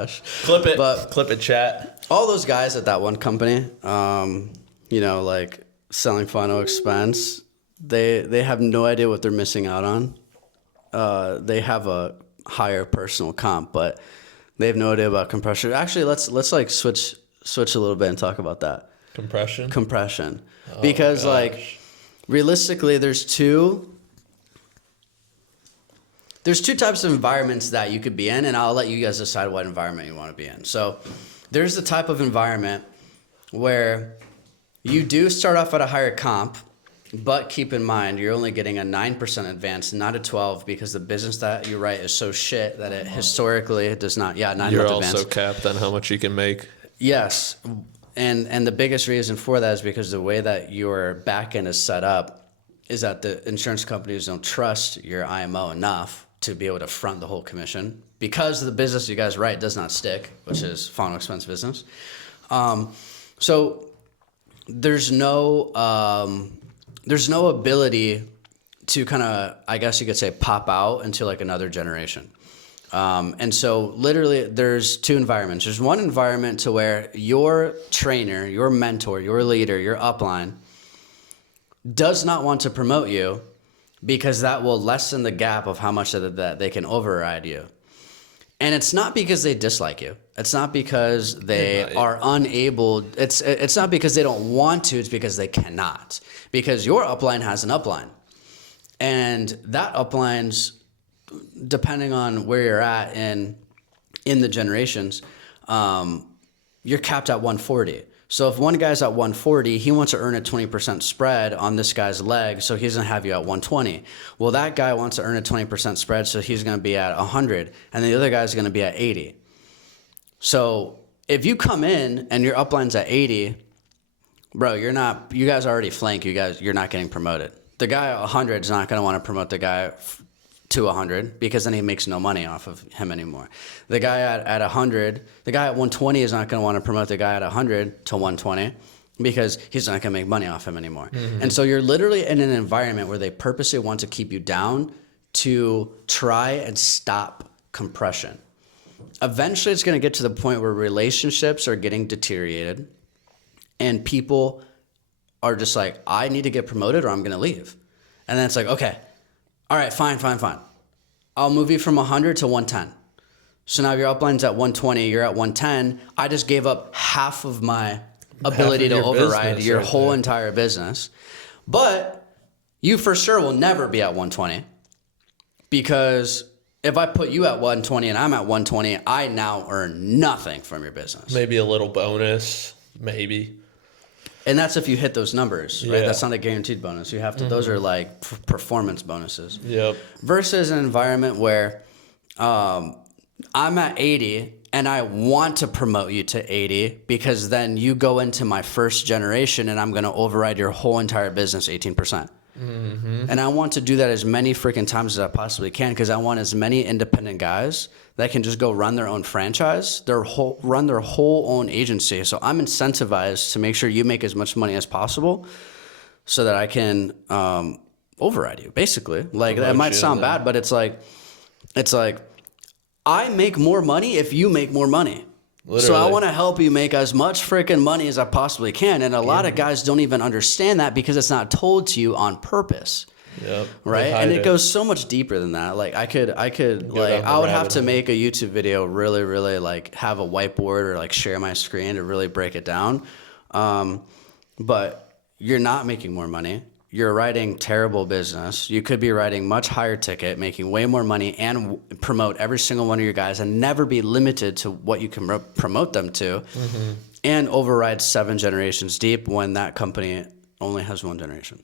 gosh. Clip it. But Clip it, chat. all those guys at that one company, like selling final expense, they have no idea what they're missing out on. They have a higher personal comp, but they have no idea about compression. Actually, let's like switch a little bit and talk about that. Compression. Because like realistically there's two types of environments that you could be in, and I'll let you guys decide what environment you want to be in. So there's the type of environment where you do start off at a higher comp, but keep in mind you're only getting a 9% advance, not a 12, because the business that you write is so shit that it historically it does not. Yeah, 9 You're month also advance. capped on how much you can make. Yes, and the biggest reason for that is because the way that your back end is set up is that the insurance companies don't trust your IMO enough to be able to front the whole commission because the business you guys write does not stick, which is final expense business. So there's no ability to kind of, I guess you could say, pop out into like another generation. And so literally there's two environments. There's one environment to where your trainer, your mentor, your leader, your upline does not want to promote you because that will lessen the gap of how much that they can override you. And it's not because they dislike you. It's not because they are unable. It's not because they don't want to. It's because they cannot. Because your upline has an upline. And that upline's, depending on where you're at in the generations, you're capped at 140. So if one guy's at 140, he wants to earn a 20% spread on this guy's leg, so he's going to have you at 120. Well, that guy wants to earn a 20% spread, so he's going to be at 100, and the other guy's going to be at 80. So if you come in and your upline's at 80, bro, you guys already flank. You're not getting promoted. The guy at 100 is not going to want to promote the guy to 100 because then he makes no money off of him anymore. The guy at 100, the guy at 120 is not going to want to promote the guy at 100 to 120 because he's not going to make money off him anymore. Mm-hmm. And so you're literally in an environment where they purposely want to keep you down to try and stop compression. Eventually it's going to get to the point where relationships are getting deteriorated and people are just like, I need to get promoted or I'm going to leave. And then it's like, okay, all right, fine. I'll move you from 100 to 110. So now your upline's at 120, you're at 110. I just gave up half of my ability to override your whole entire business. But you for sure will never be at 120 because if I put you at 120 and I'm at 120, I now earn nothing from your business. Maybe a little bonus, maybe. And that's if you hit those numbers, right? Yeah. That's not a guaranteed bonus. You have to. Mm-hmm. Those are like performance bonuses. Yep. Versus an environment where I'm at 80 and I want to promote you to 80 because then you go into my first generation and I'm going to override your whole entire business 18%. Mm-hmm. And I want to do that as many freaking times as I possibly can because I want as many independent guys that can just go run their own franchise, run their whole own agency. So I'm incentivized to make sure you make as much money as possible so that I can override you, basically. Like, that might sound bad, but it's like I make more money if you make more money. Literally. So I want to help you make as much freaking money as I possibly can. And a lot of guys don't even understand that because it's not told to you on purpose. Yep. Right. And it goes so much deeper than that. Like I would have to make a YouTube video really, really like have a whiteboard or like share my screen to really break it down. But you're not making more money. You're writing terrible business. You could be writing much higher ticket, making way more money and promote every single one of your guys and never be limited to what you can promote them to and override 7 generations deep when that company only has 1 generation.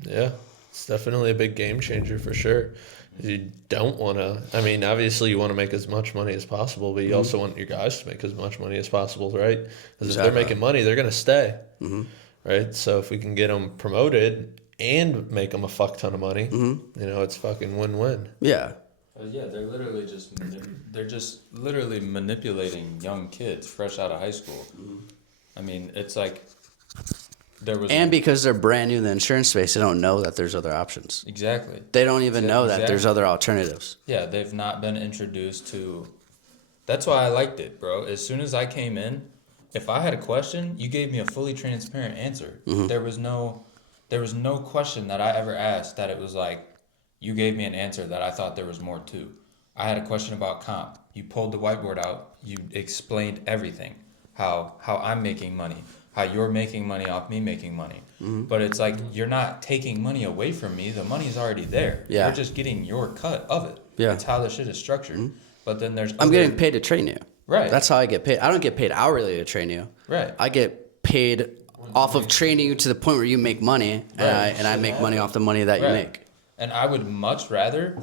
Yeah, it's definitely a big game changer for sure. You don't want to, I mean, obviously you want to make as much money as possible, but you also want your guys to make as much money as possible, right? Because if they're making money, they're going to stay. Mm-hmm. Right, so if we can get them promoted and make them a fuck ton of money, it's fucking win-win. Yeah. Yeah, they're just literally manipulating young kids fresh out of high school. I mean, it's like and because they're brand new in the insurance space, they don't know that there's other options. Exactly. They don't even know that there's other alternatives. Yeah, they've not been introduced to That's why I liked it, bro. As soon as I came in, if I had a question, you gave me a fully transparent answer. There was no question that I ever asked that it was like you gave me an answer that I thought there was more to. I had a question about comp. You pulled the whiteboard out. You explained everything. How I'm making money. How you're making money off me making money. But it's like you're not taking money away from me. The money's already there. Yeah. You're just getting your cut of it. Yeah. It's how the shit is structured. But then there's I'm getting paid to train you. Right. That's how I get paid. I don't get paid hourly to train you. Right. I get paid off of training you to the point where you make money, and I make money off the money that you Right. make. And I would much rather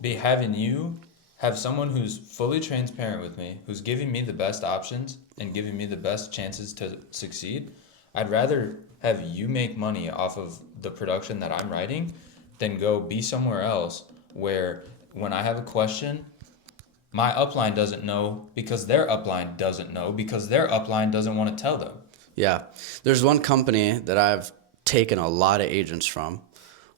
be having you have someone who's fully transparent with me, who's giving me the best options and giving me the best chances to succeed. I'd rather have you make money off of the production that I'm writing than go be somewhere else where when I have a question, my upline doesn't know because their upline doesn't know because their upline doesn't want to tell them. Yeah. There's one company that I've taken a lot of agents from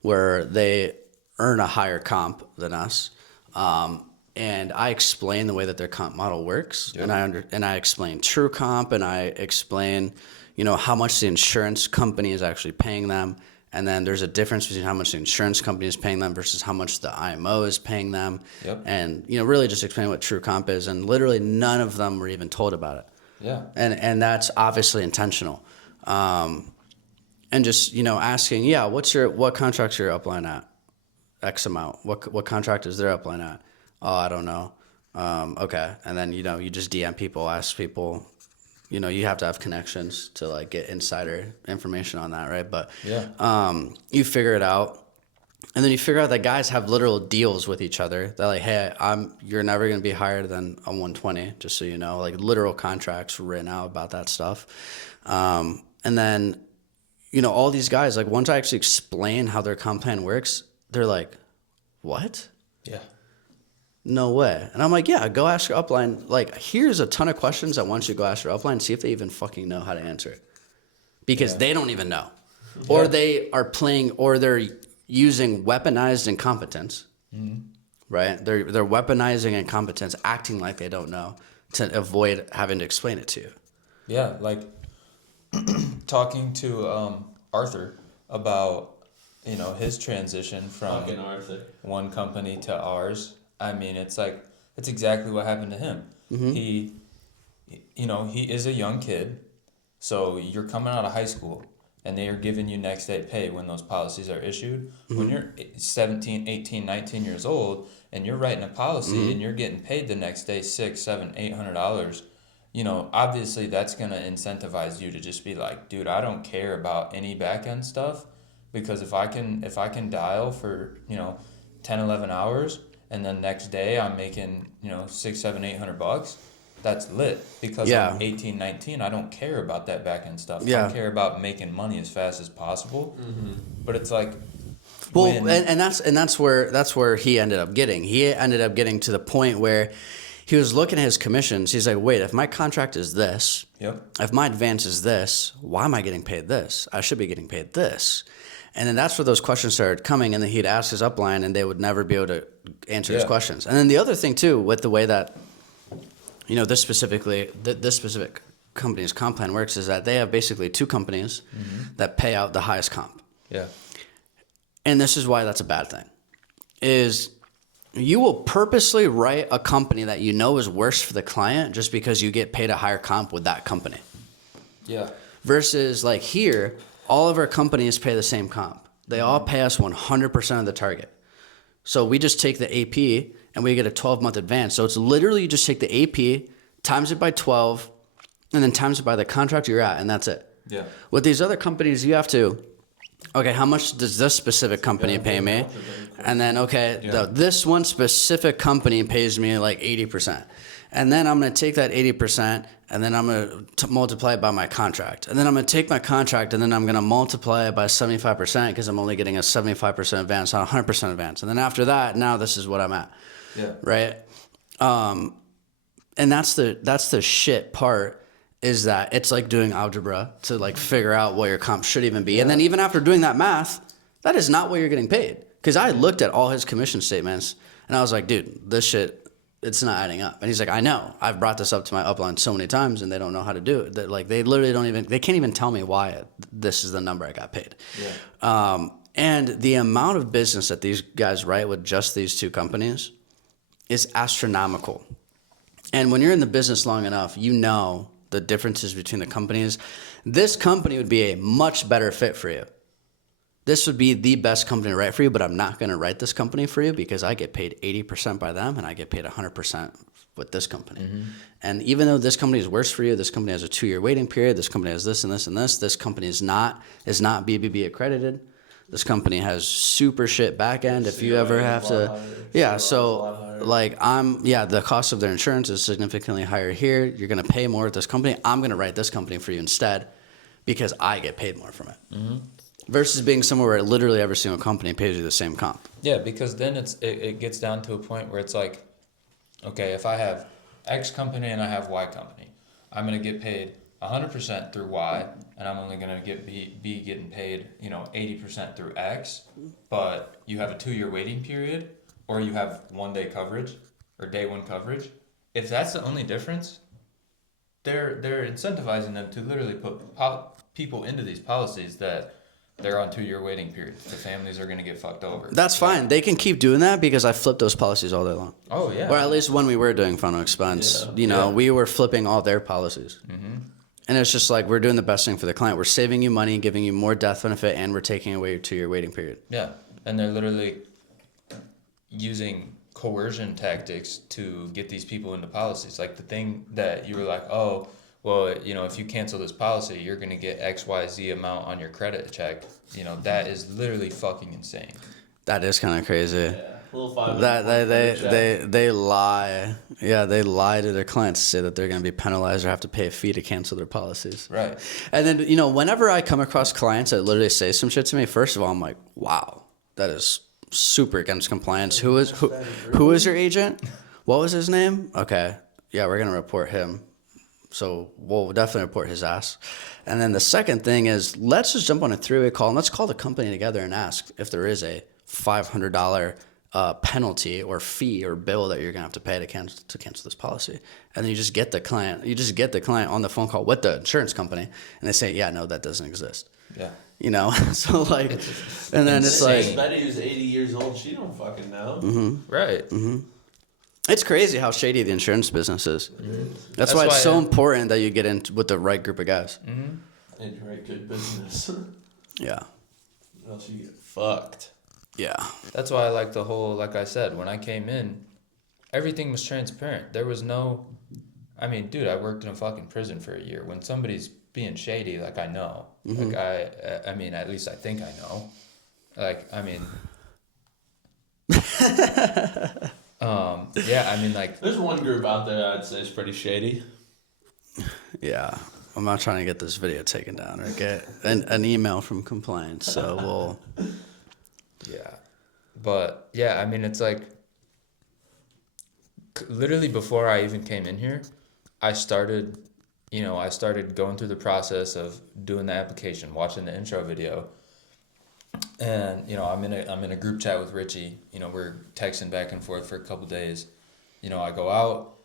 where they earn a higher comp than us. And I explain the way that their comp model works. Yep. And I explain true comp, and I explain, how much the insurance company is actually paying them. And then there's a difference between how much the insurance company is paying them versus how much the IMO is paying them. Yep. And, really just explain what true comp is. And literally none of them were even told about it. Yeah. And that's obviously intentional. And just, asking, what contract's your upline at? X amount. What contract is their upline at? Oh, I don't know. Okay. And then, you just DM people, ask people, you have to have connections to like get insider information on that. Right. But, you figure it out. And then you figure out that guys have literal deals with each other. They're like, hey, you're never going to be higher than a 120, just so you know, like literal contracts written out about that stuff. And then, all these guys, like once I actually explain how their comp plan works, they're like, what? Yeah. No way. And I'm like, yeah, go ask your upline. Like, here's a ton of questions I want you to go ask your upline, see if they even fucking know how to answer it. Because they don't even know. Or they are playing, or they're using weaponized incompetence, right? They're weaponizing incompetence, acting like they don't know to avoid having to explain it to you. Yeah, like talking to Arthur about his transition from Fucking Arthur. one company to ours. I mean, it's exactly what happened to him. He is a young kid, so you're coming out of high school and they are giving you next day pay when those policies are issued. When you're 17, 18, 19 years old and you're writing a policy and you're getting paid the next day $600, $700, $800, obviously that's going to incentivize you to just be like, dude, I don't care about any back end stuff, because if I can dial for 10, 11 hours and then next day I'm making $600, $700, $800, that's lit. Because I'm 18, 19, I don't care about that back end stuff. I care about making money as fast as possible. But it's like, and that's where he ended up getting. He ended up getting to the point where he was looking at his commissions. He's like, wait, if my contract is this, if my advance is this, why am I getting paid this? I should be getting paid this. And then that's where those questions started coming, and then he'd ask his upline, and they would never be able to answer his questions. And then the other thing too, with the way that this specific company's comp plan works, is that they have basically two companies that pay out the highest comp. yeah, And this is why that's a bad thing, is you will purposely write a company that you know is worse for the client just because you get paid a higher comp with that company. yeah, Versus like here, all of our companies pay the same comp. They all pay us 100% of the target. So we just take the AP and we get a 12-month advance. So it's literally you just take the AP, times it by 12, and then times it by the contract you're at, and that's it. yeah, With these other companies, you have to, okay, how much does this specific company pay me? And then, this one specific company pays me like 80%. And then I'm going to take that 80%, and then I'm going to multiply it by my contract. And then I'm going to take my contract, and then I'm going to multiply it by 75% because I'm only getting a 75% advance, not 100% advance. And then after that, now this is what I'm at. yeah, Right? And that's the shit part, is that it's like doing algebra to like figure out what your comp should even be. And then even after doing that math, that is not what you're getting paid. Because I looked at all his commission statements and I was like, dude, this shit it's not adding up. And he's like, I know. I've brought this up to my upline so many times, and they don't know how to do it. That like they literally they can't even tell me why this is the number I got paid. Yeah. And the amount of business that these guys write with just these two companies is astronomical. And when you're in the business long enough, you know the differences between the companies. This company would be a much better fit for you. This would be the best company to write for you, but I'm not going to write this company for you because I get paid 80% by them and I get paid 100% with this company. Mm-hmm. And even though this company is worse for you, this company has a 2-year waiting period, this company has this and this and this company is not BBB accredited. This company has super shit back end if you ever have to. Yeah, so like the cost of their insurance is significantly higher here. You're going to pay more at this company. I'm going to write this company for you instead because I get paid more from it. Mm-hmm. Versus being somewhere where literally every single company pays you the same comp. Yeah, because then it gets down to a point where it's like, okay, if I have X company and I have Y company, I'm going to get paid 100% through Y, and I'm only going to be getting paid 80% through X. But you have a 2-year waiting period, or you have 1-day coverage or day 1 coverage. If that's the only difference, they're incentivizing them to literally put people into these policies that they're on 2-year waiting periods. The families are going to get fucked over. That's fine. They can keep doing that because I flip those policies all day long. Oh, yeah. Or at least when we were doing final expense, we were flipping all their policies. Mm-hmm. And it's just like, we're doing the best thing for the client. We're saving you money, giving you more death benefit, and we're taking away your 2-year waiting period. Yeah. And they're literally using coercion tactics to get these people into policies. Like the thing that you were like, oh, well, if you cancel this policy, you're going to get XYZ amount on your credit check. That is literally fucking insane. That is kind of crazy. Yeah. They lie. Yeah, they lie to their clients to say that they're going to be penalized or have to pay a fee to cancel their policies. Right. And then, whenever I come across clients that literally say some shit to me, first of all, I'm like, wow, that is super against compliance. Who is your agent? What was his name? Okay. Yeah, we're going to report him. So we'll definitely report his ass. And then the second thing is, let's just jump on a 3-way call and let's call the company together and ask if there is a $500 penalty or fee or bill that you're gonna have to pay to cancel this policy. And then you just get the client on the phone call with the insurance company, and they say, yeah, no, that doesn't exist. Yeah. So like, and then it's like, Betty who's 80 years old, she don't fucking know. Mm-hmm. Right. Mm-hmm. It's crazy how shady the insurance business is. That's why it's so important that you get in with the right group of guys. Mm-hmm. And write good business. Yeah. Or else you get fucked. Yeah. That's why I like the whole, like I said, when I came in, everything was transparent. There was no, dude, I worked in a fucking prison for a year. When somebody's being shady, like I know. Mm-hmm. Like at least I think I know. Like, there's one group out there I'd say is pretty shady. Yeah. I'm not trying to get this video taken down or get an email from compliance, so we'll... Yeah. But, yeah, it's like... Literally before I even came in here, I started going through the process of doing the application, watching the intro video. And, I'm in a group chat with Richie. We're texting back and forth for a couple days. I go out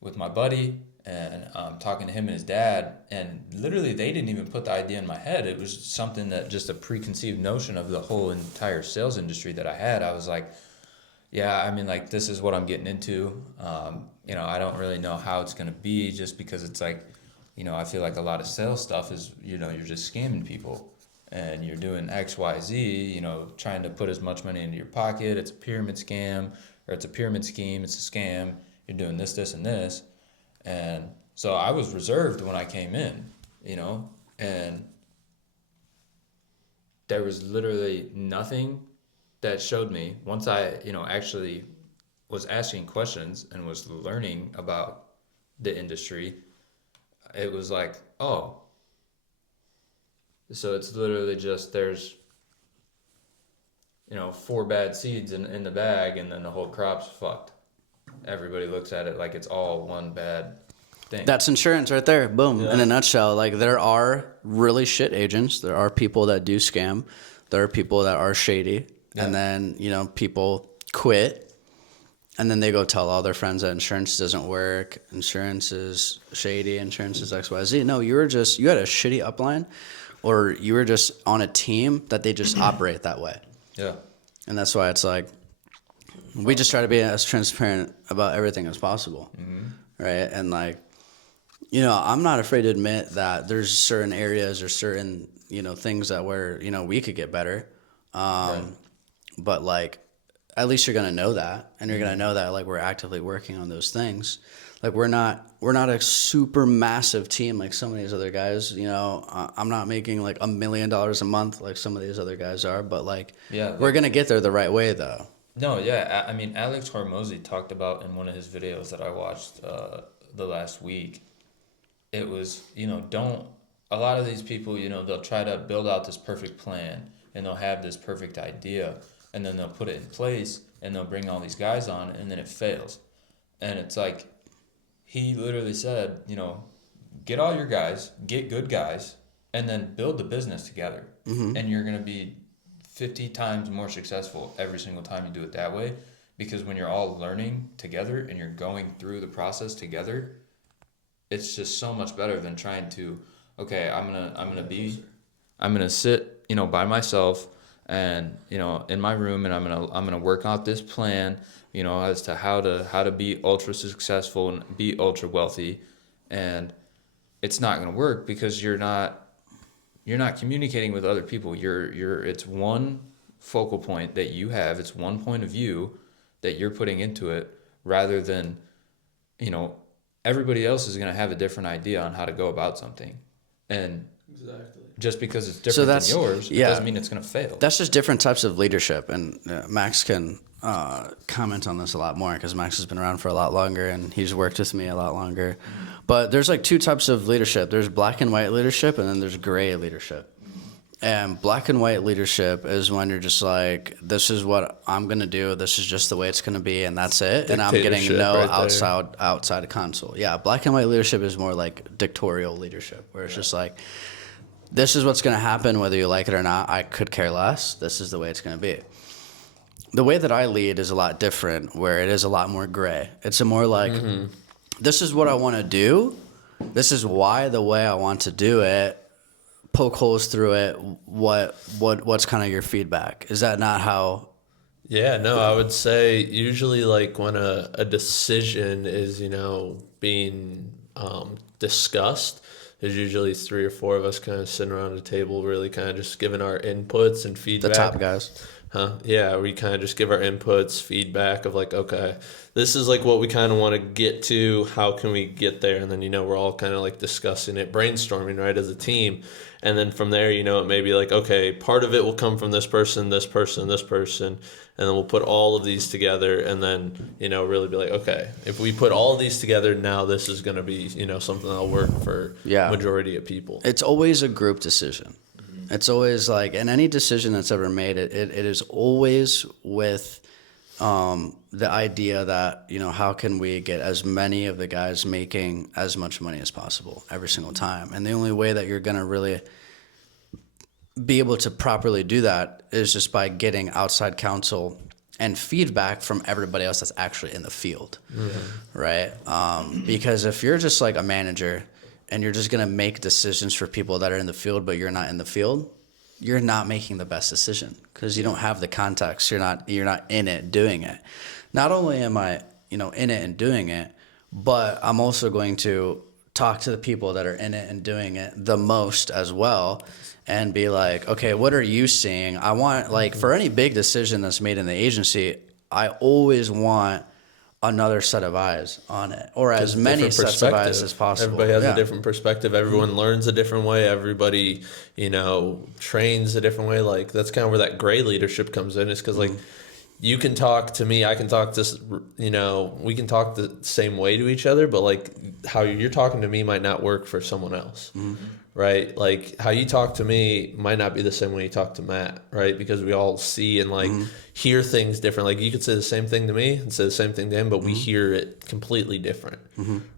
with my buddy and I'm talking to him and his dad, and literally they didn't even put the idea in my head. It was something that just a preconceived notion of the whole entire sales industry that I had. I was like, yeah, this is what I'm getting into. I don't really know how it's going to be, just because it's like, I feel like a lot of sales stuff is, you're just scamming people. And you're doing X, Y, Z, trying to put as much money into your pocket. It's a pyramid scam, or it's a pyramid scheme. It's a scam. You're doing this, this, and this. And so I was reserved when I came in, and there was literally nothing that showed me once I, actually was asking questions and was learning about the industry. It was like, oh, so it's literally just there's, 4 bad seeds in the bag, and then the whole crop's fucked. Everybody looks at it like it's all one bad thing. That's insurance right there. Boom. Yeah. In a nutshell. Like, there are really shit agents. There are people that do scam. There are people that are shady. Yeah. And then, people quit. And then they go tell all their friends that insurance doesn't work, insurance is shady, insurance is XYZ. No, you had a shitty upline, or you were just on a team that they just operate that way. Yeah. And that's why it's like, we just try to be as transparent about everything as possible. Right. And like, you know, I'm not afraid to admit that there's certain areas or certain, you know, things that where, you know, we could get better. Right. But like, at least you're going to know that, and you're going to know that like we're actively working on those things. Like we're not a super massive team like some of these other guys, you know. I'm not making like $1 million a month like some of these other guys are, but like, Yeah, we're going to get there the right way though. No, yeah. I mean, Alex Hormozy talked about in one of his videos that I watched the last week. It was, you know, a lot of these people, you know, they'll try to build out this perfect plan, and they'll have this perfect idea, and then they'll put it in place, and they'll bring all these guys on, and then it fails. And it's like, he literally said, you know, get all your guys, get good guys, and then build the business together. And you're going to be 50 times more successful every single time you do it that way, because when you're all learning together and you're going through the process together, it's just so much better than trying to, okay, I'm gonna sit, you know, by myself, and, you know, in my room, and I'm gonna work out this plan, you know, as to how to be ultra successful and be ultra wealthy, and it's not gonna work because you're not communicating with other people. It's one focal point that you have. It's one point of view that you're putting into it, rather than, you know, everybody else is going to have a different idea on how to go about something. And just because it's different than yours, it doesn't mean it's going to fail. That's just different types of leadership. And Max can comment on this a lot more, because Max has been around for a lot longer and he's worked with me a lot longer. But there's like two types of leadership. There's black and white leadership, and then there's gray leadership. And black and white leadership is when you're just like, this is what I'm going to do. This is just the way it's going to be, and that's it. And I'm getting no outside counsel. Yeah, black and white leadership is more like dictatorial leadership, where it's just like, this is what's going to happen whether you like it or not. I could care less. This is the way it's going to be. The way that I lead is a lot different, where it is a lot more gray. It's a more like, this is what I want to do. This is why the way I want to do it. Poke holes through it. What's kind of your feedback? Is that not how? Yeah, no, I would say usually like when a decision is, you know, being discussed, there's usually 3 or 4 of us kind of sitting around a table, really kind of just giving our inputs and feedback. The top guys. Yeah, we kind of just give our inputs, feedback of like, okay, this is like what we kind of want to get to. How can we get there? And then, you know, we're all kind of like discussing it, brainstorming, right, as a team. And then from there, you know, it may be like, okay, part of it will come from this person, this person, this person. And then we'll put all of these together, and then, you know, really be like, okay, if we put all of these together, now this is going to be, you know, something that'll work for majority of people. It's always a group decision. It's always like, and any decision that's ever made, it is always with the idea that, you know, how can we get as many of the guys making as much money as possible every single time? And the only way that you're going to really be able to properly do that is just by getting outside counsel and feedback from everybody else that's actually in the field, right? Because if you're just like a manager and you're just going to make decisions for people that are in the field, but you're not in the field, you're not making the best decision, because you don't have the context. You're not in it doing it. Not only am I, you know, in it and doing it, but I'm also going to talk to the people that are in it and doing it the most as well, and be like, okay, what are you seeing? I want, like, for any big decision that's made in the agency, I always want another set of eyes on it, or as many sets of eyes as possible. Everybody has a different perspective. Everyone learns a different way. Everybody, you know, trains a different way. Like, that's kind of where that gray leadership comes in, is because like, you can talk to me, I can talk to, you know, we can talk the same way to each other, but like how you're talking to me might not work for someone else. right? Like how you talk to me might not be the same way you talk to Matt, right? Because we all see and like hear things different. Like you could say the same thing to me and say the same thing to him, but we hear it completely different,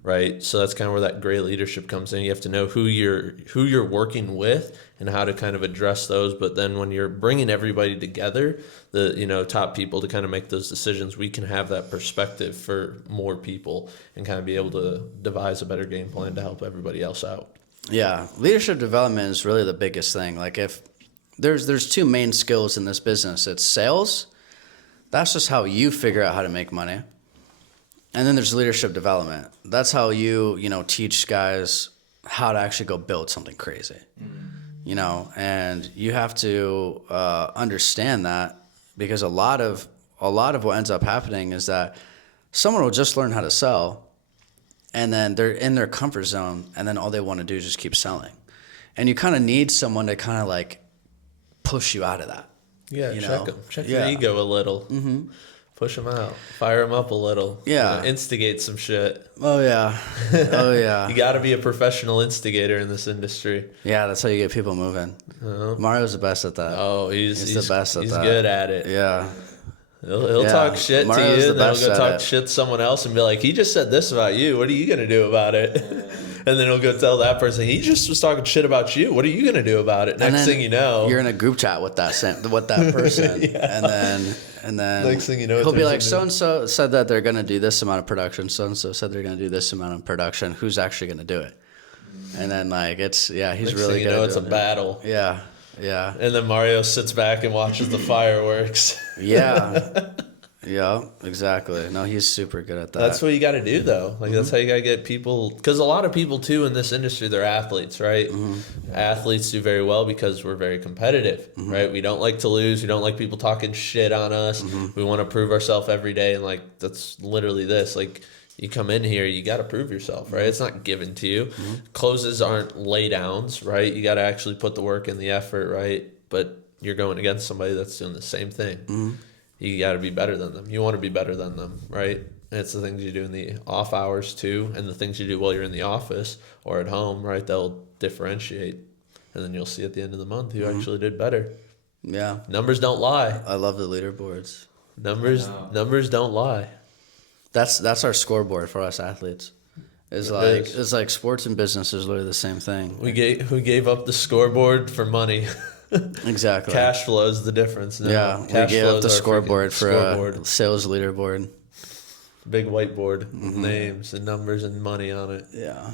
right? So that's kind of where that great leadership comes in. You have to know who you're working with and how to kind of address those. But then when you're bringing everybody together, the top people to kind of make those decisions, we can have that perspective for more people and kind of be able to devise a better game plan to help everybody else out. Yeah, leadership development is really the biggest thing. Like if there's two main skills in this business. It's sales. That's just how you figure out how to make money. And then there's leadership development. That's how you teach guys how to actually go build something crazy. And you have to understand that, because a lot of what ends up happening is that someone will just learn how to sell, and then they're in their comfort zone, and then all they want to do is just keep selling. And you kind of need someone to kind of like push you out of that. Yeah, check them. Check Yeah. your ego a little. Mm-hmm. Push them out. Fire them up a little. Yeah. Instigate some shit. Oh yeah, oh yeah. You got to be a professional instigator in this industry. Yeah, that's how you get people moving. Mario's the best at that. Oh, he's the best at he's that. good at it. Yeah. He'll Yeah. talk shit Mario's to you, the and then he'll best go at talk it. shit to someone else and be like, he just said this about you. What are you going to do about it? And then he'll go tell that person, he just was talking shit about you. What are you going to do about it? And Next then thing you know, you're in a group chat with that person, and then Next thing you know, he'll be there's like, a so and so said that they're going to do this amount of production. So and so said they're going to do this amount of production. Who's actually going to do it? And then like he's next really thing you good. know, at it's a doing it. battle. Yeah, yeah, And then Mario sits back and watches the fireworks. yeah, yeah. Exactly. No, he's super good at that. That's what you got to do, though. Like, that's how you got to get people. Because a lot of people, too, in this industry, they're athletes, right? Athletes do very well because we're very competitive, right? We don't like to lose. We don't like people talking shit on us. We want to prove ourselves every day. And, like, that's literally this. Like, you come in here, you got to prove yourself, right? It's not given to you. Closes aren't lay downs, right? You got to actually put the work and the effort, right? But you're going against somebody that's doing the same thing. You got to be better than them. You want to be better than them, right? And it's the things you do in the off hours too, and the things you do while you're in the office or at home, right? They'll differentiate, and then you'll see at the end of the month who actually did better. Yeah, Numbers don't lie. I love the leaderboards. Numbers don't lie. That's our scoreboard for us athletes. It's like sports and business is literally the same thing. We gave up the scoreboard for money. Exactly. Cash flow is the difference. Now. Yeah, we Cash gave flow up the is our scoreboard freaking for scoreboard. a sales leaderboard. Big whiteboard with names and numbers and money on it. Yeah.